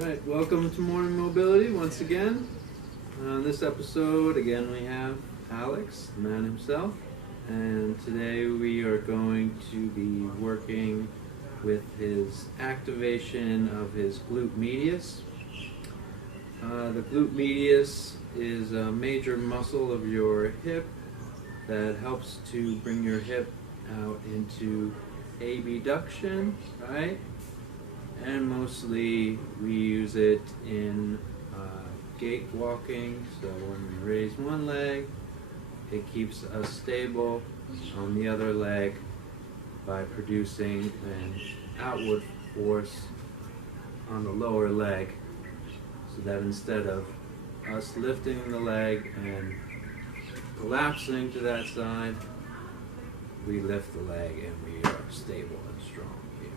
Alright, welcome to Morning Mobility once again. On this episode, again we have Alex, the man himself, and today we are going to be working with his activation of his glute medius. The glute medius is a major muscle of your hip that helps to bring your hip out into abduction, right? And mostly we use it in gait walking, so when we raise one leg, it keeps us stable on the other leg by producing an outward force on the lower leg, so that instead of us lifting the leg and collapsing to that side, we lift the leg and we are stable and strong here.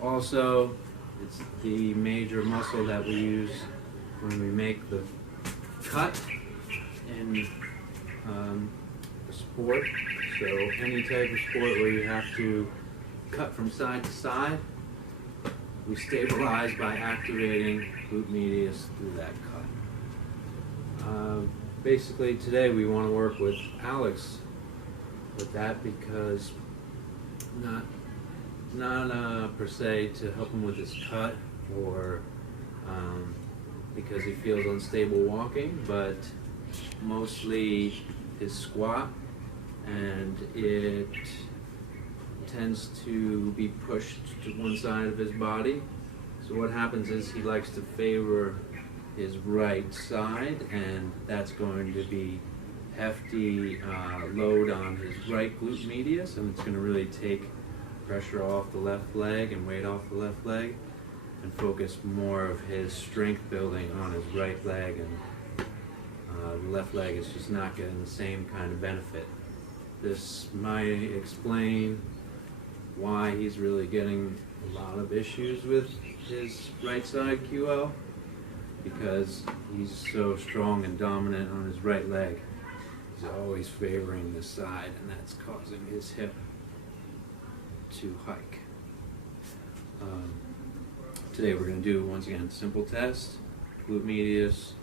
Also, it's the major muscle that we use when we make the cut in a sport. So any type of sport where you have to cut from side to side, we stabilize by activating glute medius through that cut. Basically today we want to work with Alex with that because not per se to help him with his cut or because he feels unstable walking, but mostly his squat, and it tends to be pushed to one side of his body. So what happens is he likes to favor his right side, and that's going to be hefty load on his right glute medius, and it's going to really take pressure off the left leg and weight off the left leg and focus more of his strength building on his right leg, and the left leg is just not getting the same kind of benefit. This might explain why he's really getting a lot of issues with his right side QL, because he's so strong and dominant on his right leg. He's always favoring this side, and that's causing his hip to hike. Today we're going to do, once again, simple test, glute medius,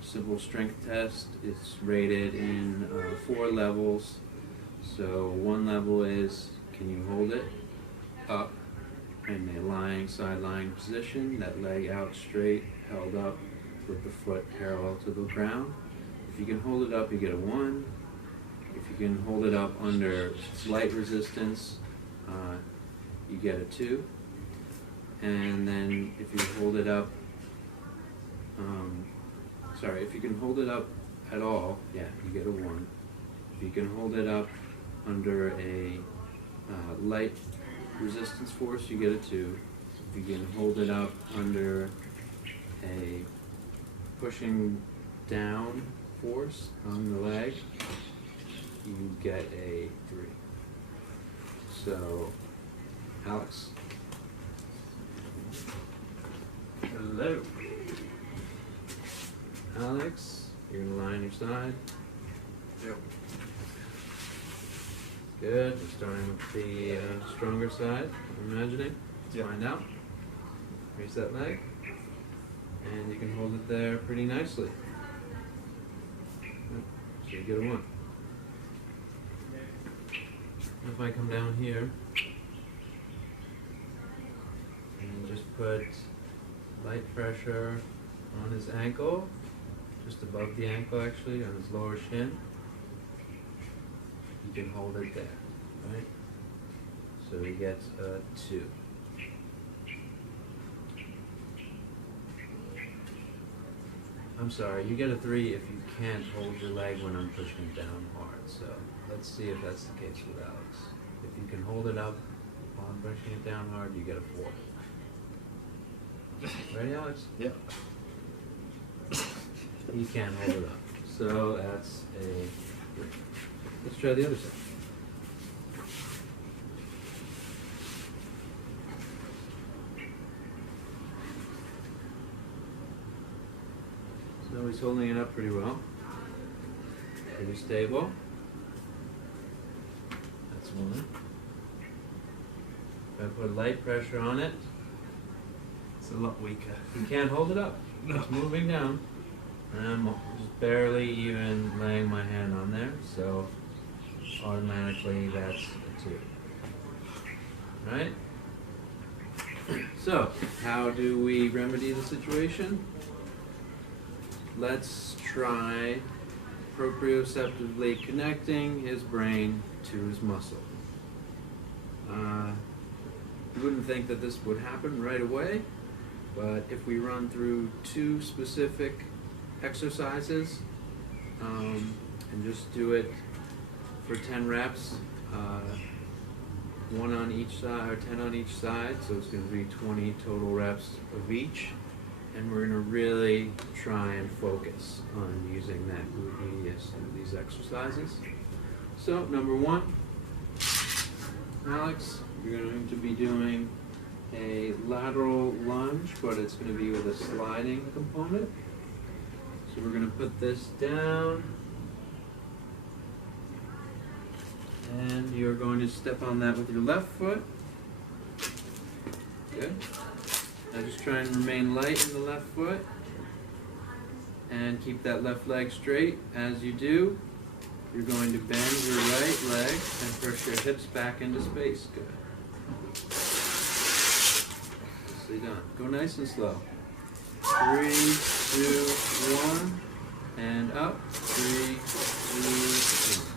simple strength test. It's rated in 4 levels. So one level is, can you hold it up in a lying, side lying position, that leg out straight, held up with the foot parallel to the ground. If you can hold it up, you get a 1. If you can hold it up under slight resistance, you get a 2. And then if you hold it up, if you can hold it up at all, yeah, you get a 1. If you can hold it up under a light resistance force, you get a 2. If you can hold it up under a pushing down force on the leg, you get a 3. So, Alex. Hello. Alex, you're going to lie on your side. Yep. Good. We're starting with the stronger side, I'm imagining. Let's Yep. find out. Raise that leg. And you can hold it there pretty nicely. So you get a 1. If I come down here and just put light pressure on his ankle, just above the ankle actually, on his lower shin, you can hold it there, right? So he gets a 2. I'm sorry, you get a 3 if you can't hold your leg when I'm pushing it down hard. So let's see if that's the case with Alex. If you can hold it up while I'm pushing it down hard, you get a 4. Ready, Alex? Yep. He can't hold it up. So that's a 3. Let's try the other side. So he's holding it up pretty well. Pretty stable. That's 1. If I put light pressure on it, It's a lot weaker. You can't hold it up. No. It's moving down. And I'm just barely even laying my hand on there, so automatically that's a 2. Right? So, how do we remedy the situation? Let's try proprioceptively connecting his brain to his muscle. You wouldn't think that this would happen right away, but if we run through 2 specific exercises and just do it for 10 reps, 1 on each side or 10 on each side, so it's going to be 20 total reps of each, and we're going to really try and focus on using that glute medius in these exercises. So number 1, Alex, you're going to be doing a lateral lunge, but it's going to be with a sliding component. So we're going to put this down, and you're going to step on that with your left foot. Good. Now just try and remain light in the left foot, and keep that left leg straight. As you do, you're going to bend your right leg and push your hips back into space. Good. Nicely done. Go nice and slow. 3, 2, 1, and up. 3, 2,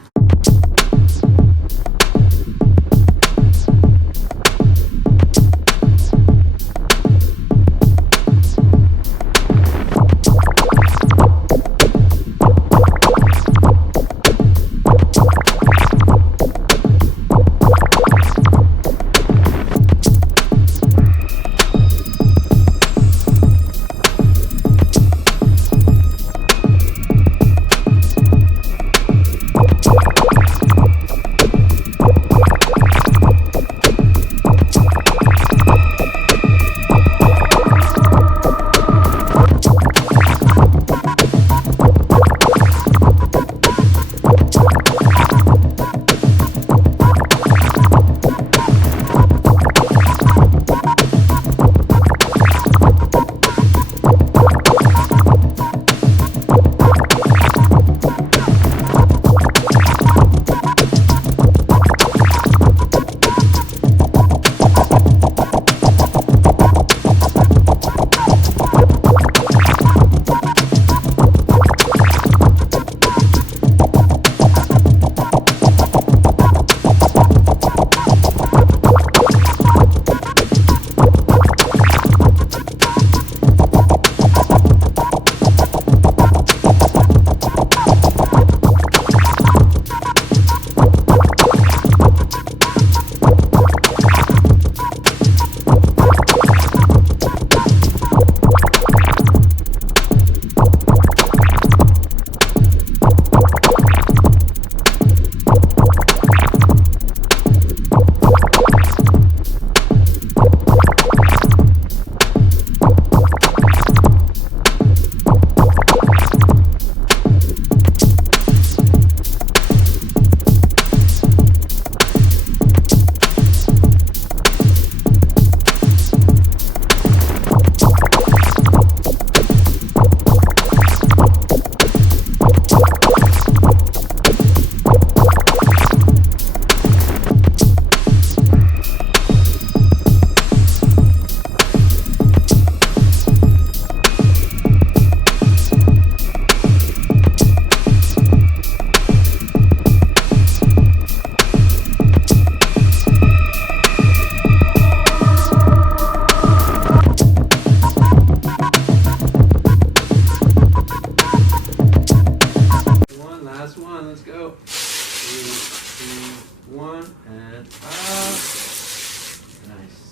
1.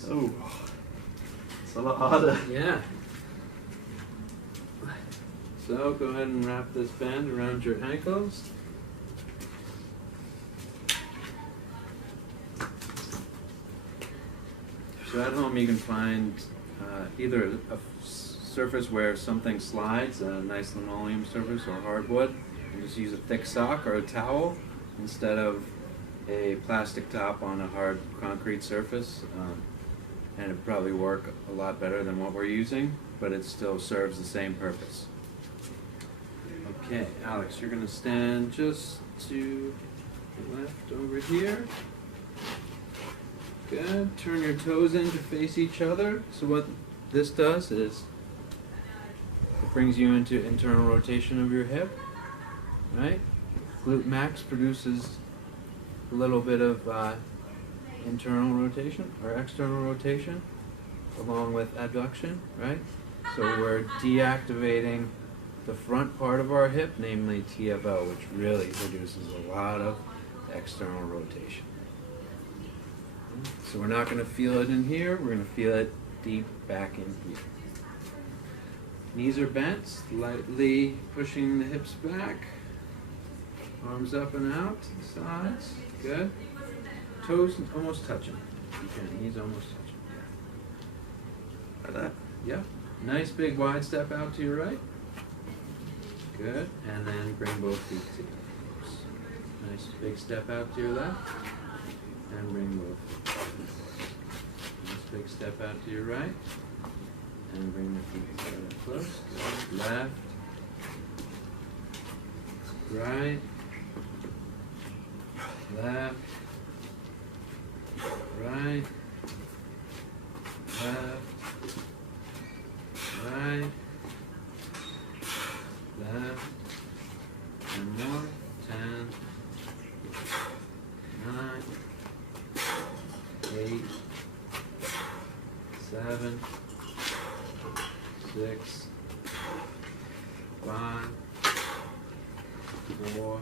Oh, it's a lot harder. Yeah. So go ahead and wrap this band around your ankles. So at home you can find either a surface where something slides, a nice linoleum surface or hardwood, and just use a thick sock or a towel instead of a plastic top on a hard concrete surface. and it probably work a lot better than what we're using, but it still serves the same purpose. Okay, Alex, you're gonna stand just to the left over here. Good. Turn your toes in to face each other. So what this does is it brings you into internal rotation of your hip, right? Glute max produces a little bit of internal rotation or external rotation along with adduction, right? So we're deactivating the front part of our hip, namely TFO, which really produces a lot of external rotation. So we're not going to feel it in here, we're going to feel it deep back in here. Knees are bent, slightly pushing the hips back. Arms up and out to the sides. Good. Toes almost touching. You can, knees almost touching. Like that? Yeah. Nice big wide step out to your right. Good. And then bring both feet together. Nice big step out to your left. And bring both feet. Nice big step out to your right. And bring the feet together close. Good. Left. Right. Left. Right. Left. Right. Left. And more. 10. 9. 8. 7. 6. 5. 4.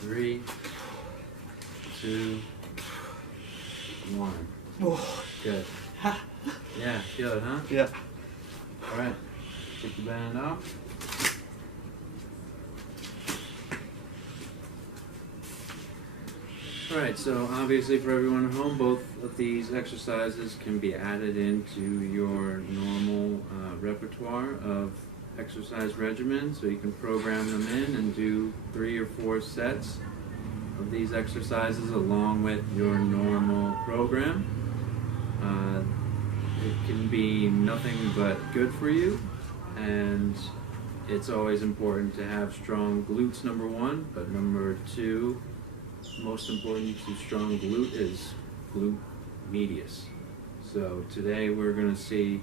3. 2. 1. Oh. Good. Yeah, feel it, huh? Yeah. Alright. Take the band off. Alright, so obviously for everyone at home, both of these exercises can be added into your normal repertoire of exercise regimen, so you can program them in and do 3 or 4 sets of these exercises along with your normal program. It can be nothing but good for you, and it's always important to have strong glutes, number 1, but number 2, most important to strong glute is glute medius. So today we're going to see,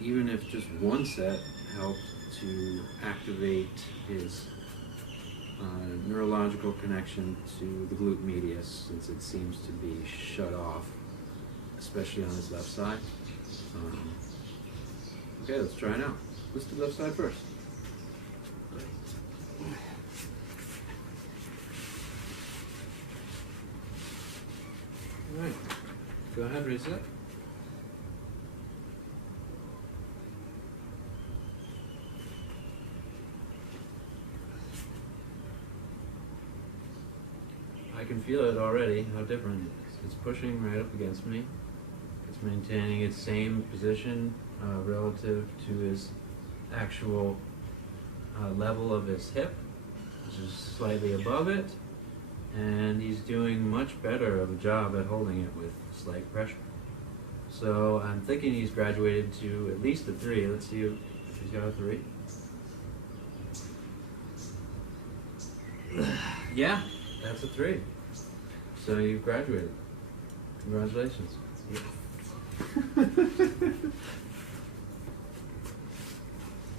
even if just one set helps to activate his neurological connection to the glute medius, since it seems to be shut off, especially on his left side. Okay, let's try it out. Let's do the left side first. Alright, go ahead, raise it. I can feel it already, how different it is. It's pushing right up against me. It's maintaining its same position relative to his actual level of his hip, which is slightly above it. And he's doing much better of a job at holding it with slight pressure. So I'm thinking he's graduated to at least a 3. Let's see if he's got a 3. Yeah, that's a 3. So you've graduated. Congratulations.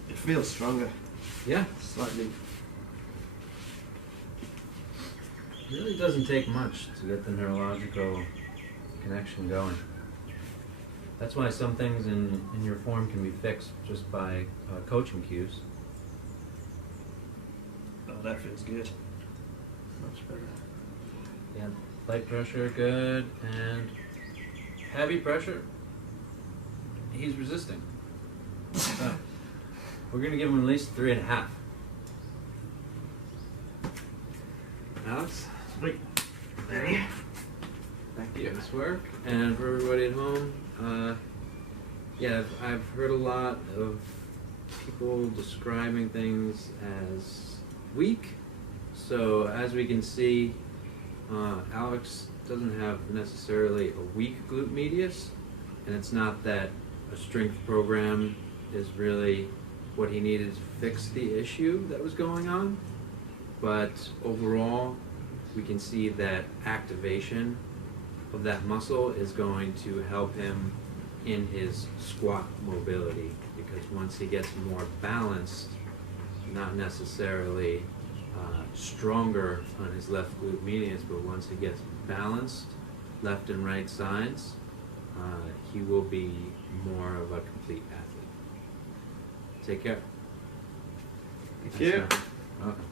It feels stronger. Yeah. Slightly. It really doesn't take much to get the neurological connection going. That's why some things in your form can be fixed just by coaching cues. Oh, that feels good. Much better. Yeah, light pressure, good, and heavy pressure, he's resisting. So, we're going to give him at least 3.5. Alex? Sweet. Ready? Thank you. Nice work. And for everybody at home, yeah, I've heard a lot of people describing things as weak. So as we can see, Alex doesn't have necessarily a weak glute medius, and it's not that a strength program is really what he needed to fix the issue that was going on, but overall we can see that activation of that muscle is going to help him in his squat mobility, because once he gets more balanced, not necessarily stronger on his left glute medius, but once he gets balanced left and right sides, he will be more of a complete athlete. Take care. Thank you. Welcome.